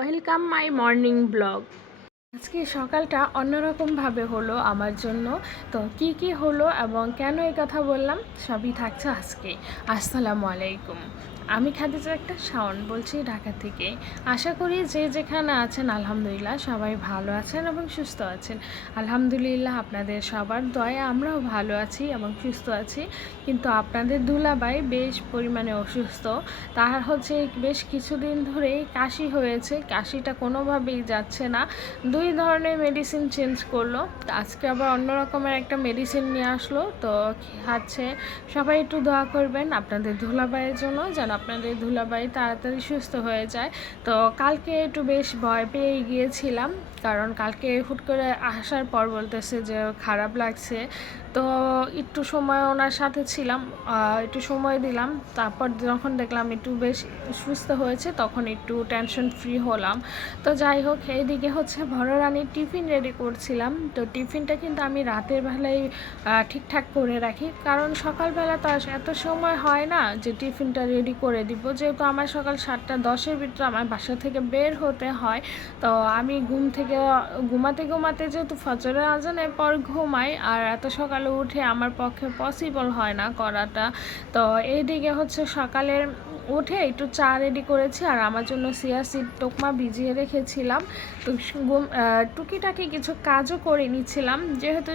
Welcome my morning blog. আজকে সকালটা অন্যরকমভাবে হলো আমার জন্য। তো কি হলো এবং কেন এই কথা বললাম সবই থাকছে আজকে। আসসালামু আলাইকুম, আমি খাদিজা একটা শাওন বলছি ঢাকা থেকে। আশা করি যে যেখানে আছেন আলহামদুলিল্লাহ সবাই ভালো আছেন এবং সুস্থ আছেন। আলহামদুলিল্লাহ আপনাদের সবার দয়ায় আমরাও ভালো আছি এবং সুস্থ আছি। কিন্তু আপনাদের দুলাভাই বেশ পরিমাণে অসুস্থ। তার হচ্ছে বেশ কিছুদিন ধরেই কাশি হয়েছে, কাশিটা কোনোভাবেই যাচ্ছে না। 2 ধরনের মেডিসিন চেঞ্জ করলো, তো আজকে আবার অন্য রকমের একটা মেডিসিন নিয়ে আসলো। তো খাচ্ছে। সবাই একটু দোয়া করবেন আপনাদের ধুলাবাইয়ের জন্য, যেন আপনাদের ধুলাবাই তাড়াতাড়ি সুস্থ হয়ে যায়। তো কালকে একটু বেশ ভয় পেয়ে গিয়েছিলাম, কারণ কালকে হুট করে আসার পর বলতেছে যে খারাপ লাগছে। তো একটু সময় ওনার সাথে ছিলাম, একটু সময় দিলাম। তারপর যখন দেখলাম একটু বেশ সুস্থ হয়েছে তখন একটু টেনশন ফ্রি হলাম। তো যাই হোক, এইদিকে হচ্ছে বড় রানীর টিফিন রেডি করছিলাম। তো টিফিনটা কিন্তু আমি রাতের বেলায় ঠিকঠাক করে রাখি, কারণ সকালবেলা তো আর এত সময় হয় না যে টিফিনটা রেডি করে দিব। যেহেতু আমার সকাল 7টা 10-এর ভিতরে আমার বাসা থেকে বের হতে হয়, তো আমি ঘুমাতে যেহেতু ফজরের আজানের পর ঘুমাই, আর এত সকালে উঠে আমার পক্ষে পসিবল হয় না করাটা। তো এইদিকে হচ্ছে সকালের উঠে একটু চা রেডি করেছি, আর আমার জন্য চিয়া সিড টোকমা ভিজিয়ে রেখেছিলাম। তো টুকিটাকি কিছু কাজও করে নিচ্ছিলাম, যেহেতু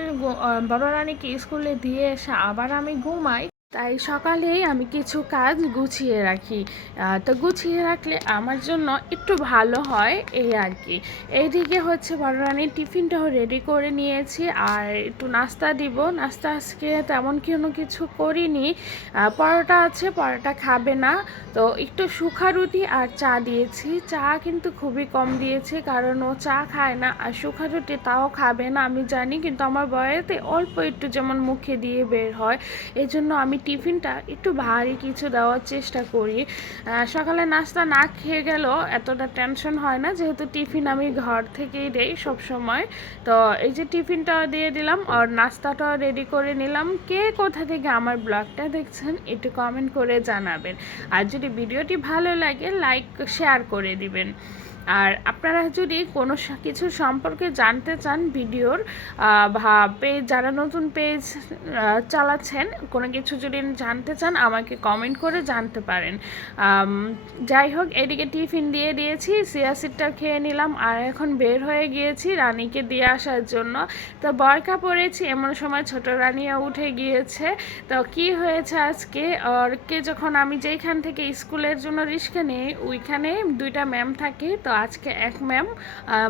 বড় রানীকে স্কুলে দিয়ে এসে আবার আমি ঘুমাই, তাই সকালেই আমি কিছু কাজ গুছিয়ে রাখি। তো গুছিয়ে রাখলে আমার জন্য একটু ভালো হয়, এই আর কি। এইদিকে হচ্ছে বড় রানীর টিফিনটাও রেডি করে নিয়েছি, আর একটু নাস্তা দিব। নাস্তা আজকে তেমন কোনো কিছু করিনি। পরোটা আছে, পরোটা খাবে না, তো একটু শুখা রুটি আর চা দিয়েছি। চা কিন্তু খুবই কম দিয়েছি, কারণ ও চা খায় না, আর শুখা রুটি তাও খাবে না আমি জানি, কিন্তু আমার বয়েতে অল্প একটু যেমন মুখে দিয়ে বের হয়, এই জন্য আমি টিফিনটা একটু ভারী কিছু দেওয়ার চেষ্টা করি। সকালে নাস্তা না খেয়ে গেলেও এতটা টেনশন হয় না, যেহেতু টিফিন আমি ঘর থেকেই দেই সব সময়। তো এই যে টিফিনটাও দিয়ে দিলাম আর নাস্তাটাও রেডি করে নিলাম। কে কোথা থেকে আমার ব্লগটা দেখছেন একটু কমেন্ট করে জানাবেন, আর যদি ভিডিওটি ভালো লাগে লাইক শেয়ার করে দিবেন। আর আপনারা যদি কোনো কিছু সম্পর্কে জানতে চান ভিডিওর পেজ, যারা নতুন পেজ চালাচ্ছেন, কোনো কিছু যদি জানতে চান আমাকে কমেন্ট করে জানতে পারেন। যাই হোক, এদিকে টিফিন দিয়ে দিয়েছি, চিয়া সিডটা খেয়ে নিলাম, আর এখন বের হয়ে গিয়েছি রানীকে দিয়ে আসার জন্য। তো বরকা পরেছি, এমন সময় ছোট রানীও উঠে গিয়েছে। তো কি হয়েছে আজকে, ওরকে যখন আমি যেইখান থেকে স্কুলের জন্য রিক্সা নেই ওইখানে 2টা ম্যাম থাকে, তো আজকে এক ম্যাম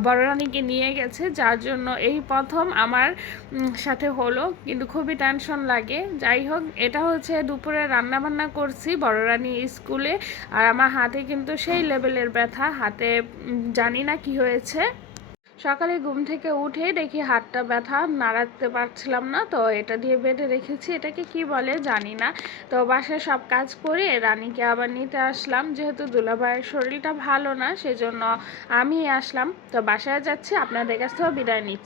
বড় রানীকে নিয়ে গেছে, যার জন্য এই প্রথম আমার সাথে হলো, কিন্তু খুবই টেনশন লাগে। যাই হোক, এটা হচ্ছে দুপুরে রান্নাবান্না করছি বড় রানী স্কুলে, আর আমার হাতে কিন্তু সেই লেভেলের ব্যথা, হাতে জানি না কি হয়েছে। সকালে ঘুম থেকে উঠেই দেখি হাতটা ব্যথা, নাড়াতে পারছিলাম না, তো এটা দিয়ে বেঁধে রেখেছি, এটাকে কি বলে জানি না। তো বাসায় সব কাজ করে রানীকে আবার নিতে আসলাম, যেহেতু দুলাভাইয়ের শরীরটা ভালো না সেজন্য আমি আসলাম। তো বাসায় যাচ্ছি, আপনাদের কাছ থেকেও বিদায় নিচ্ছি।